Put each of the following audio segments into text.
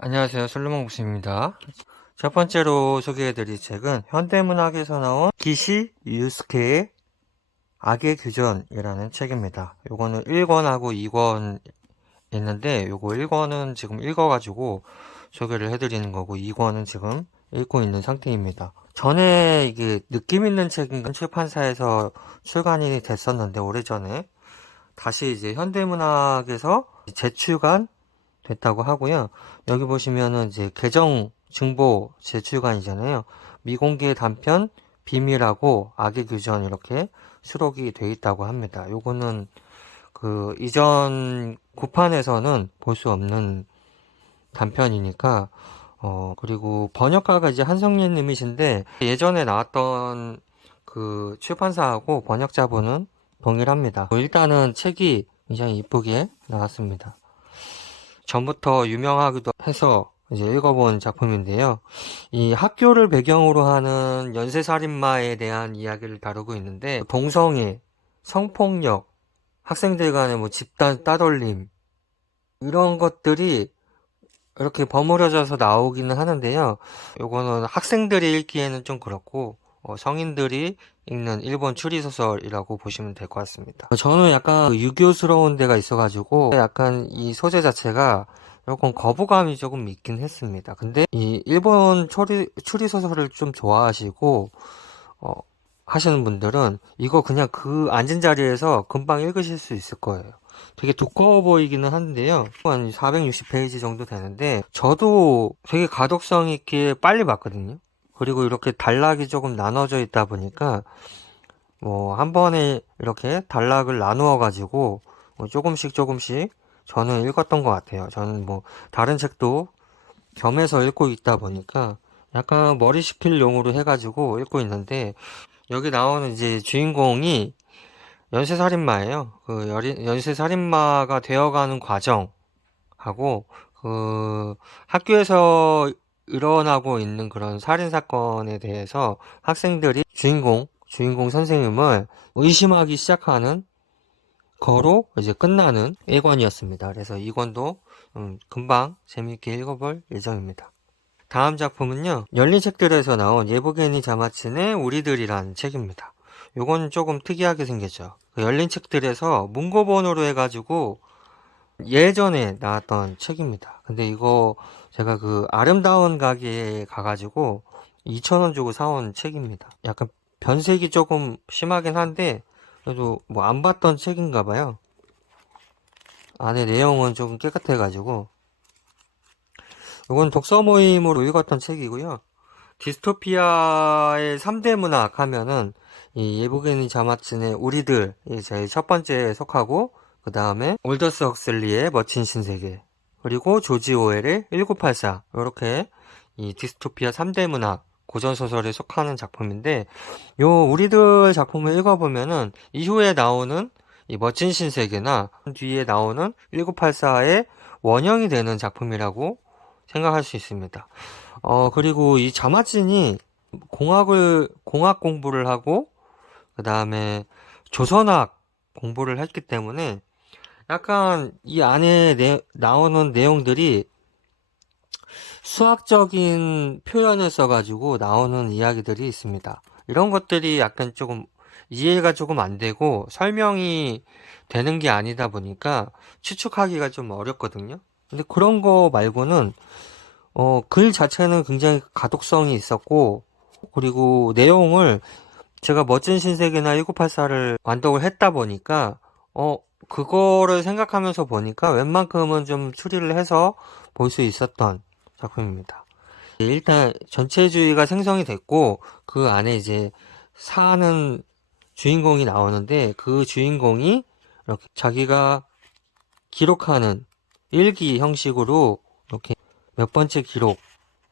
안녕하세요. 솔로몬 국수입니다. 첫 번째로 소개해드릴 책은 현대문학에서 나온 기시 유스케의 악의 규전이라는 책입니다. 요거는 1권하고 2권 있는데 요거 1권은 지금 읽어가지고 소개를 해드리는 거고 2권은 지금 읽고 있는 상태입니다. 전에 이게 느낌 있는 책인 출판사에서 출간이 됐었는데 오래전에 다시 이제 현대문학에서 재출간 됐다고 하고요. 여기 보시면은 이제 개정 증보 재출간이잖아요. 미공개 단편 비밀하고 악의 규전 이렇게 수록이 돼 있다고 합니다. 요거는 그 이전 구판에서는 볼 수 없는 단편이니까 그리고 번역가가 이제 한성린 님이신데 예전에 나왔던 그 출판사하고 번역자분은 동일합니다. 일단은 책이 굉장히 이쁘게 나왔습니다. 전부터 유명하기도 해서 이제 읽어본 작품인데요. 이 학교를 배경으로 하는 연쇄살인마에 대한 이야기를 다루고 있는데 동성애, 성폭력, 학생들 간의 뭐 집단 따돌림 이런 것들이 이렇게 버무려져서 나오기는 하는데요. 요거는 학생들이 읽기에는 좀 그렇고 성인들이 읽는 일본 추리소설이라고 보시면 될 것 같습니다. 저는 약간 유교스러운 데가 있어가지고 약간 이 소재 자체가 조금 거부감이 조금 있긴 했습니다. 근데 이 일본 추리소설을 좀 좋아하시고 어, 하시는 분들은 이거 그냥 그 앉은 자리에서 금방 읽으실 수 있을 거예요. 되게 두꺼워 보이기는 한데요. 한 460페이지 정도 되는데 저도 되게 가독성 있게 빨리 봤거든요. 그리고 이렇게 단락이 조금 나눠져 있다 보니까 뭐 한 번에 이렇게 단락을 나누어 가지고 조금씩 조금씩 저는 읽었던 것 같아요. 저는 뭐 다른 책도 겸해서 읽고 있다 보니까 약간 머리 식힐 용으로 해가지고 읽고 있는데 여기 나오는 이제 주인공이 연쇄살인마예요. 그 연쇄살인마가 되어가는 과정하고 그 학교에서 일어나고 있는 그런 살인 사건에 대해서 학생들이 주인공 선생님을 의심하기 시작하는 거로 이제 끝나는 1권이었습니다. 그래서 2권도 금방 재미있게 읽어볼 예정입니다. 다음 작품은요, 열린 책들에서 나온 예보게니 자마츠의 우리들이라는 책입니다. 요건 조금 특이하게 생겼죠. 그 열린 책들에서 문고본으로 해가지고 예전에 나왔던 책입니다. 근데 이거 제가 그 아름다운 가게에 가가지고 2,000원 주고 사온 책입니다. 약간 변색이 조금 심하긴 한데 그래도 뭐 안 봤던 책인가 봐요. 안에 내용은 조금 깨끗해가지고 이건 독서 모임으로 읽었던 책이고요. 디스토피아의 3대 문학 하면은 이 예보게니 자마츠의 우리들이 제일 첫 번째에 속하고 그 다음에 올더스 헉슬리의 멋진 신세계 그리고 조지 오웰의 1984 이렇게 이 디스토피아 3대 문학 고전소설에 속하는 작품인데 요 우리들 작품을 읽어보면은 이후에 나오는 이 멋진 신세계나 뒤에 나오는 1984의 원형이 되는 작품이라고 생각할 수 있습니다. 그리고 이 자마진이 공학 공부를 하고, 그 다음에 조선학 공부를 했기 때문에 약간 이 안에 나오는 내용들이 수학적인 표현을 써가지고 나오는 이야기들이 있습니다. 이런 것들이 약간 조금 이해가 조금 안 되고 설명이 되는 게 아니다 보니까 추측하기가 좀 어렵거든요. 근데 그런 거 말고는 글 자체는 굉장히 가독성이 있었고, 그리고 내용을 제가 멋진 신세계나 1984를 완독을 했다 보니까, 그거를 생각하면서 보니까 웬만큼은 좀 추리를 해서 볼 수 있었던 작품입니다. 일단 전체주의가 생성이 됐고, 그 안에 이제 사는 주인공이 나오는데, 그 주인공이 이렇게 자기가 기록하는 일기 형식으로 이렇게 몇 번째 기록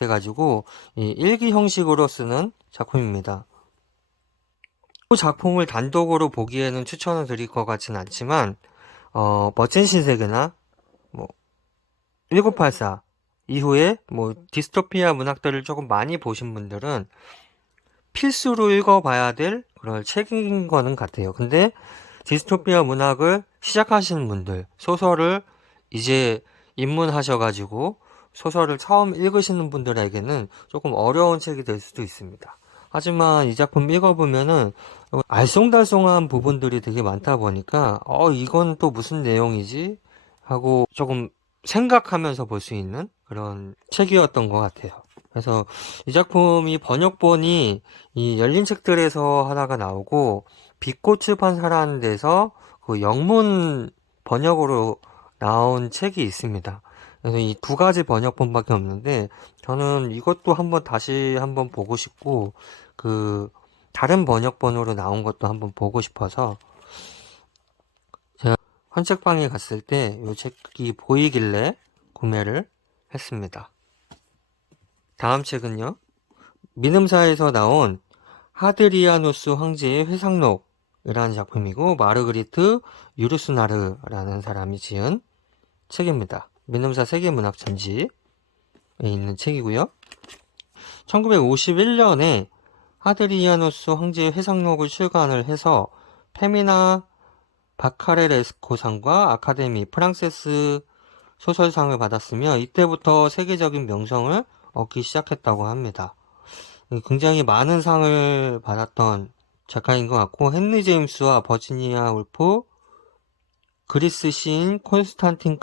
해가지고 이 일기 형식으로 쓰는 작품입니다. 이 작품을 단독으로 보기에는 추천을 드릴 것 같진 않지만 멋진 신세계나 뭐 1984 이후에 뭐 디스토피아 문학들을 조금 많이 보신 분들은 필수로 읽어봐야 될 그런 책인 거는 같아요. 근데 디스토피아 문학을 시작하시는 분들, 소설을 이제 입문하셔가지고 소설을 처음 읽으시는 분들에게는 조금 어려운 책이 될 수도 있습니다. 하지만 이 작품 읽어보면은 알쏭달쏭한 부분들이 되게 많다 보니까 이건 또 무슨 내용이지? 하고 조금 생각하면서 볼 수 있는 그런 책이었던 것 같아요. 그래서 이 작품이 번역본이 이 열린 책들에서 하나가 나오고 빛꽃 출판사라는 데서 그 영문 번역으로 나온 책이 있습니다. 그래서 이 두 가지 번역본밖에 없는데 저는 이것도 다시 한번 보고 싶고 그 다른 번역본으로 나온 것도 한번 보고 싶어서 제가 헌책방에 갔을 때 이 책이 보이길래 구매를 했습니다. 다음 책은요. 민음사에서 나온 하드리아누스 황제의 회상록이라는 작품이고 마르그리트 유르스나르라는 사람이 지은 책입니다. 민음사 세계문학 전집에 있는 책이고요. 1951년에 하드리아누스 황제의 회상록을 출간을 해서 페미나 바카레레스코상과 아카데미 프랑세스 소설상을 받았으며 이때부터 세계적인 명성을 얻기 시작했다고 합니다. 굉장히 많은 상을 받았던 작가인 것 같고 헨리 제임스와 버지니아 울프, 그리스 시인 콘스탄틴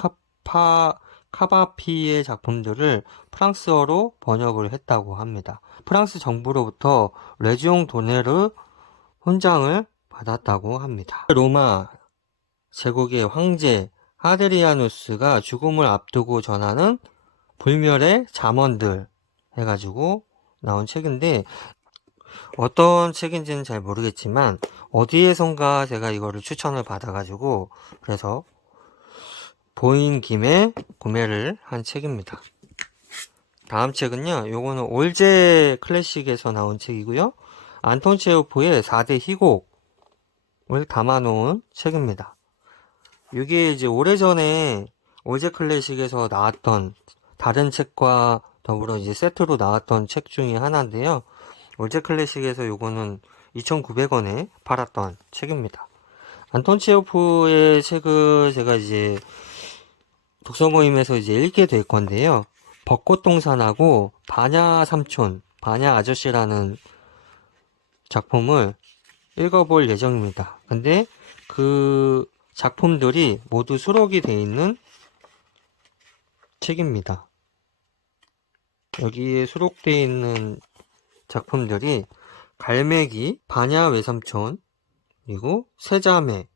카바피의 작품들을 프랑스어로 번역을 했다고 합니다. 프랑스 정부로부터 레지옹 도네르 훈장을 받았다고 합니다. 로마 제국의 황제 하드리아누스가 죽음을 앞두고 전하는 불멸의 잠언들 해가지고 나온 책인데 어떤 책인지는 잘 모르겠지만 어디에선가 제가 이거를 추천을 받아가지고 그래서 보인 김에 구매를 한 책입니다. 다음 책은요. 요거는 올제 클래식에서 나온 책이고요. 안톤 체호프의 4대 희곡을 담아놓은 책입니다. 이게 이제 오래전에 올제 클래식에서 나왔던 다른 책과 더불어 이제 세트로 나왔던 책 중에 하나인데요. 올제 클래식에서 요거는 2,900원에 팔았던 책입니다. 안톤 체호프의 책을 제가 이제 독서 모임에서 이제 읽게 될 건데요. 벚꽃동산하고 반야 삼촌, 반야 아저씨라는 작품을 읽어볼 예정입니다. 근데 그 작품들이 모두 수록이 되어 있는 책입니다. 여기에 수록되어 있는 작품들이 갈매기, 반야 외삼촌, 그리고 세자매,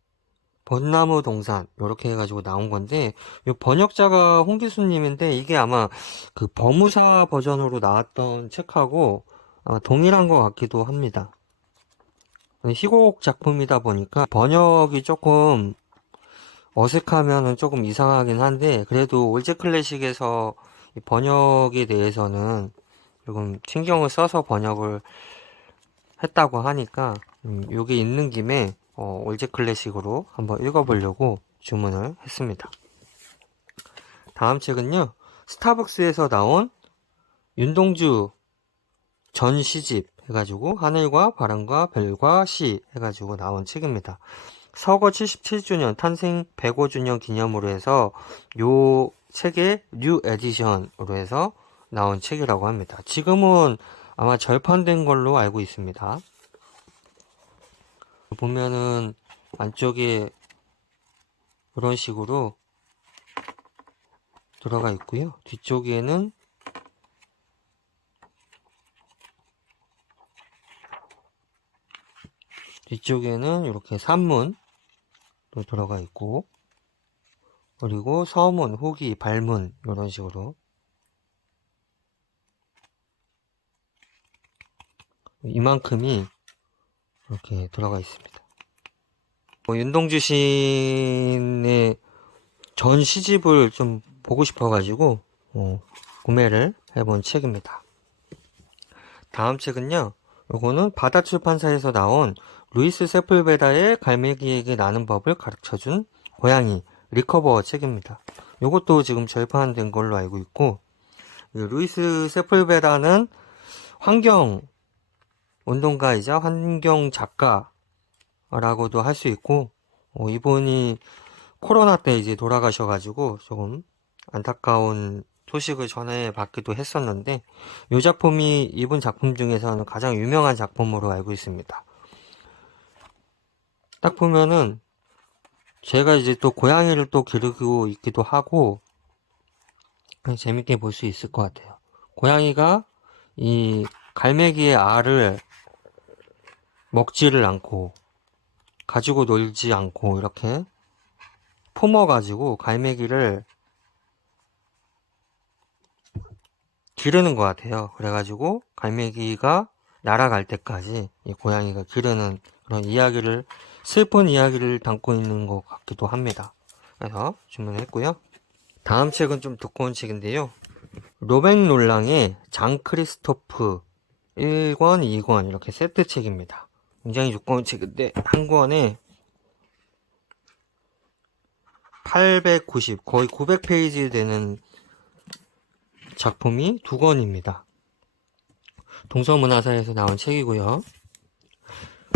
벚나무 동산 이렇게 해가지고 나온 건데 이 번역자가 홍기수님인데 이게 아마 그 버무사 버전으로 나왔던 책하고 아마 동일한 것 같기도 합니다. 희곡 작품이다 보니까 번역이 조금 어색하면은 조금 이상하긴 한데 그래도 올제 클래식에서 번역에 대해서는 조금 신경을 써서 번역을 했다고 하니까 여기 있는 김에 올제 클래식으로 한번 읽어보려고 주문을 했습니다. 다음 책은요. 스타벅스에서 나온 윤동주 전 시집 해가지고 하늘과 바람과 별과 시 해가지고 나온 책입니다. 서거 77주년 탄생 105주년 기념으로 해서 요 책의 뉴 에디션으로 해서 나온 책이라고 합니다. 지금은 아마 절판된 걸로 알고 있습니다. 보면은 안쪽에 이런 식으로 들어가 있고요. 뒤쪽에는 이렇게 산문도 들어가 있고 그리고 서문, 후기, 발문 이런 식으로 이만큼이 이렇게 들어가 있습니다. 윤동주 시인의 전 시집을 좀 보고 싶어가지고 구매를 해본 책입니다. 다음 책은요. 요거는 바다출판사에서 나온 루이스 세풀베다의 갈매기에게 나는 법을 가르쳐준 고양이 리커버 책입니다. 요것도 지금 절판된 걸로 알고 있고 루이스 세풀베다는 환경 운동가이자 환경 작가라고도 할 수 있고 이분이 코로나 때 이제 돌아가셔가지고 조금 안타까운 소식을 전해받기도 했었는데, 이 작품이 이분 작품 중에서는 가장 유명한 작품으로 알고 있습니다. 딱 보면은 제가 이제 또 고양이를 또 기르고 있기도 하고 재밌게 볼 수 있을 것 같아요. 고양이가 이 갈매기의 알을 먹지를 않고 가지고 놀지 않고 이렇게 품어가지고 갈매기를 기르는 것 같아요. 그래가지고 갈매기가 날아갈 때까지 이 고양이가 기르는 그런 이야기를, 슬픈 이야기를 담고 있는 것 같기도 합니다. 그래서 주문했고요. 다음 책은 좀 두꺼운 책인데요. 로맹 롤랑의 장 크리스토프 1권, 2권 이렇게 세트 책입니다. 굉장히 두꺼운 책인데 한 권에 890, 거의 900페이지 되는 작품이 두 권입니다. 동서문화사에서 나온 책이고요.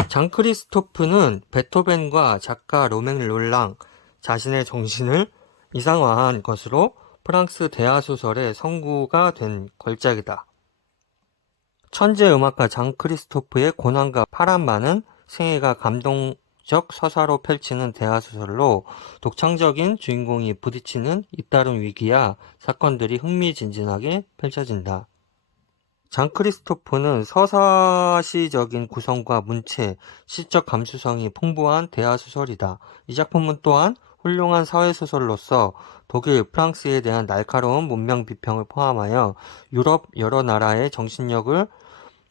장 크리스토프는 베토벤과 작가 로맹 롤랑 자신의 정신을 이상화한 것으로 프랑스 대하소설의 성구가 된 걸작이다. 천재 음악가 장 크리스토프의 고난과 파란만은 생애가 감동적 서사로 펼치는 대하소설로 독창적인 주인공이 부딪히는 잇따른 위기야 사건들이 흥미진진하게 펼쳐진다. 장 크리스토프는 서사시적인 구성과 문체, 시적 감수성이 풍부한 대하소설이다. 이 작품은 또한 훌륭한 사회소설로서 독일, 프랑스에 대한 날카로운 문명 비평을 포함하여 유럽 여러 나라의 정신력을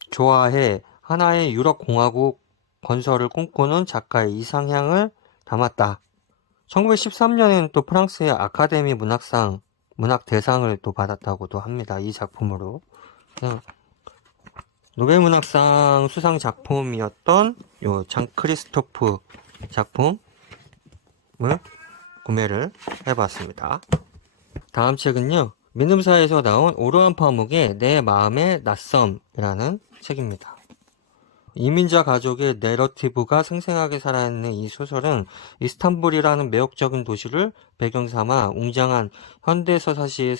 조화해 하나의 유럽 공화국 건설을 꿈꾸는 작가의 이상향을 담았다. 1913년에는 또 프랑스의 아카데미 문학상, 문학대상을 또 받았다고도 합니다. 이 작품으로. 노벨문학상 수상 작품이었던 요 장 크리스토프 작품을 구매를 해봤습니다. 다음 책은요, 민음사에서 나온 오르안 파묵의 내 마음의 낯섦이라는 책입니다. 이민자 가족의 내러티브가 생생하게 살아있는 이 소설은 이스탄불이라는 매혹적인 도시를 배경 삼아 웅장한 현대서사시의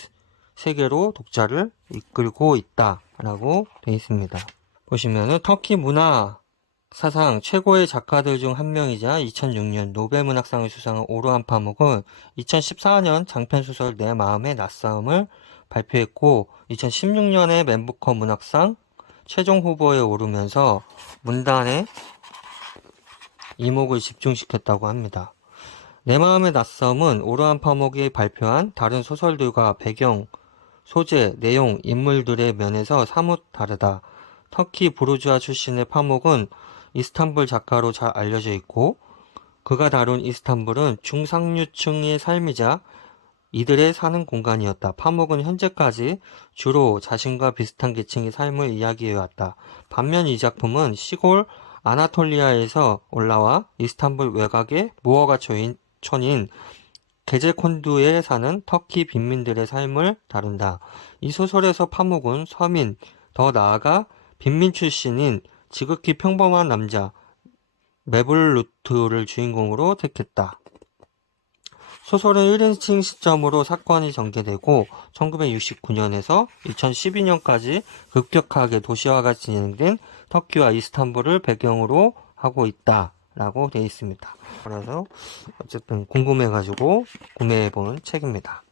세계로 독자를 이끌고 있다라고 되어 있습니다. 보시면은 터키 문화 사상 최고의 작가들 중 한 명이자 2006년 노벨문학상을 수상한 오르안 파묵은 2014년 장편소설 내 마음의 낯싸움을 발표했고 2016년에 맨부커 문학상 최종 후보에 오르면서 문단에 이목을 집중시켰다고 합니다. 내 마음의 낯섦은 오르안 파묵이 발표한 다른 소설들과 배경, 소재, 내용, 인물들의 면에서 사뭇 다르다. 터키 부르주아 출신의 파묵은 이스탄불 작가로 잘 알려져 있고 그가 다룬 이스탄불은 중상류층의 삶이자 이들의 사는 공간이었다. 파묵은 현재까지 주로 자신과 비슷한 계층의 삶을 이야기해왔다. 반면 이 작품은 시골 아나톨리아에서 올라와 이스탄불 외곽의 무허가촌인 게제콘두에 사는 터키 빈민들의 삶을 다룬다. 이 소설에서 파묵은 서민, 더 나아가 빈민 출신인 지극히 평범한 남자 메블루트를 주인공으로 택했다. 소설은 1인칭 시점으로 사건이 전개되고 1969년에서 2012년까지 급격하게 도시화가 진행된 터키와 이스탄불을 배경으로 하고 있다라고 되어 있습니다. 그래서 어쨌든 궁금해가지고 구매해본 책입니다.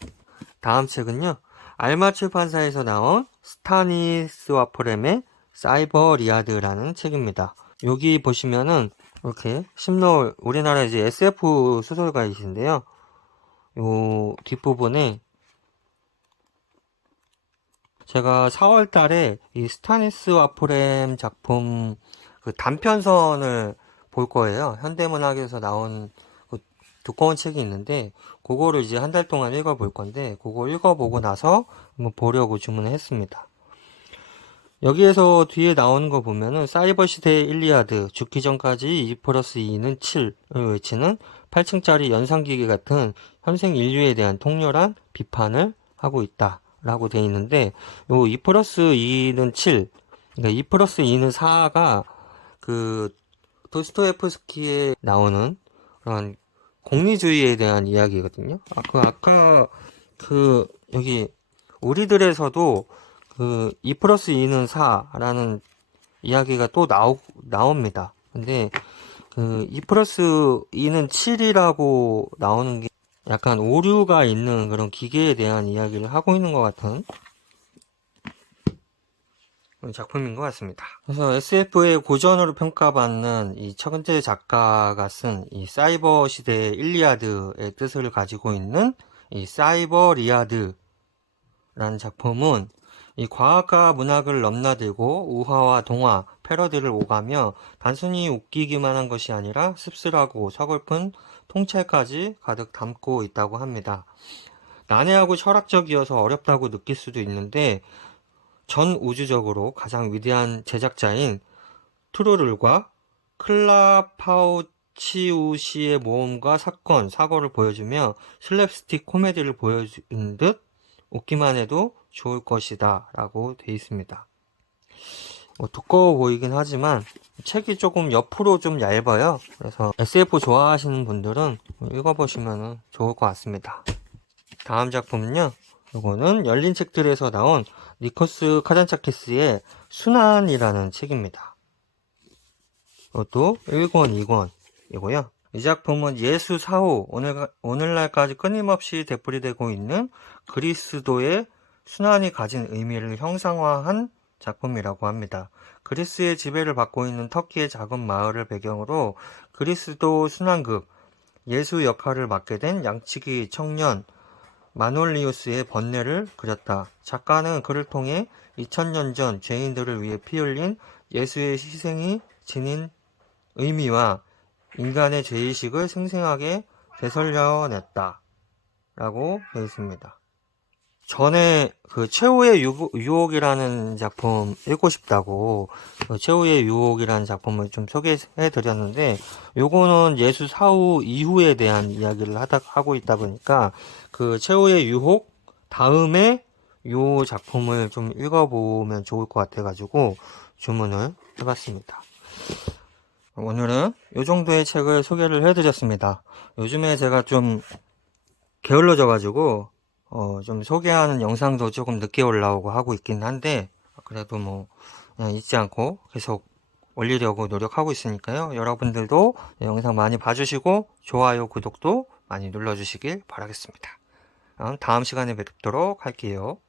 다음 책은요, 알마 출판사에서 나온 스타니스와 프렘의 사이버 리아드라는 책입니다. 여기 보시면은 이렇게 심노을, 우리나라 이제 SF 소설가이신데요. 요 뒷부분에 제가 4월 달에 이 스타니스와 프렘 작품 그 단편선을 볼 거예요. 현대문학에서 나온 그 두꺼운 책이 있는데 그거를 이제 한 달 동안 읽어볼 건데 그거 읽어보고 나서 한번 보려고 주문을 했습니다. 여기에서 뒤에 나오는 거 보면은 사이버 시대의 일리아드, 죽기 전까지 2+2는 7을 외치는 8층짜리 연상기계 같은 현생 인류에 대한 통렬한 비판을 하고 있다 라고 되어 있는데 요 2+2는 7, 그러니까 2+2는 4가 그 도스토옙스키에 나오는 그런 공리주의에 대한 이야기거든요. 아까 여기 우리들에서도 그 2 플러스 2는 4라는 이야기가 또 나옵니다. 근데 그 2 플러스 2는 7이라고 나오는 게 약간 오류가 있는 그런 기계에 대한 이야기를 하고 있는 것 같은 그런 작품인 것 같습니다. 그래서 SF의 고전으로 평가받는 이 천재 작가가 쓴 이 사이버 시대의 일리아드의 뜻을 가지고 있는 이 사이버 리아드라는 작품은 이 과학과 문학을 넘나들고 우화와 동화, 패러디를 오가며 단순히 웃기기만 한 것이 아니라 씁쓸하고 서글픈 통찰까지 가득 담고 있다고 합니다. 난해하고 철학적이어서 어렵다고 느낄 수도 있는데 전 우주적으로 가장 위대한 제작자인 트루를과 클라파우치우시의 모험과 사건, 사고를 보여주며 슬랩스틱 코미디를 보여주는 듯 웃기만 해도 좋을 것이다 라고 되어 있습니다. 두꺼워 보이긴 하지만 책이 조금 옆으로 좀 얇아요. 그래서 SF 좋아하시는 분들은 읽어보시면 좋을 것 같습니다. 다음 작품은요. 이거는 열린 책들에서 나온 니코스 카잔차키스의 순환이라는 책입니다. 이것도 1권, 2권이고요. 이 작품은 예수 사후 오늘날까지 끊임없이 되풀이되고 있는 그리스도의 순환이 가진 의미를 형상화한 작품이라고 합니다. 그리스의 지배를 받고 있는 터키의 작은 마을을 배경으로 그리스도 순환극, 예수 역할을 맡게 된 양치기 청년 마놀리우스의 번뇌를 그렸다. 작가는 그를 통해 2000년 전 죄인들을 위해 피 흘린 예수의 희생이 지닌 의미와 인간의 죄의식을 생생하게 되살려냈다. 라고 되어 있습니다. 전에 그 최후의 유혹이라는 작품 읽고 싶다고 그 최후의 유혹이라는 작품을 좀 소개해 드렸는데 요거는 예수 사후 이후에 대한 이야기를 하고 있다 보니까 그 최후의 유혹 다음에 요 작품을 좀 읽어보면 좋을 것 같아 가지고 주문을 해봤습니다. 오늘은 요 정도의 책을 소개를 해드렸습니다. 요즘에 제가 좀 게을러져 가지고 좀 소개하는 영상도 조금 늦게 올라오고 하고 있긴 한데 그래도 뭐 그냥 잊지 않고 계속 올리려고 노력하고 있으니까요. 여러분들도 영상 많이 봐주시고 좋아요, 구독도 많이 눌러주시길 바라겠습니다. 다음 시간에 뵙도록 할게요.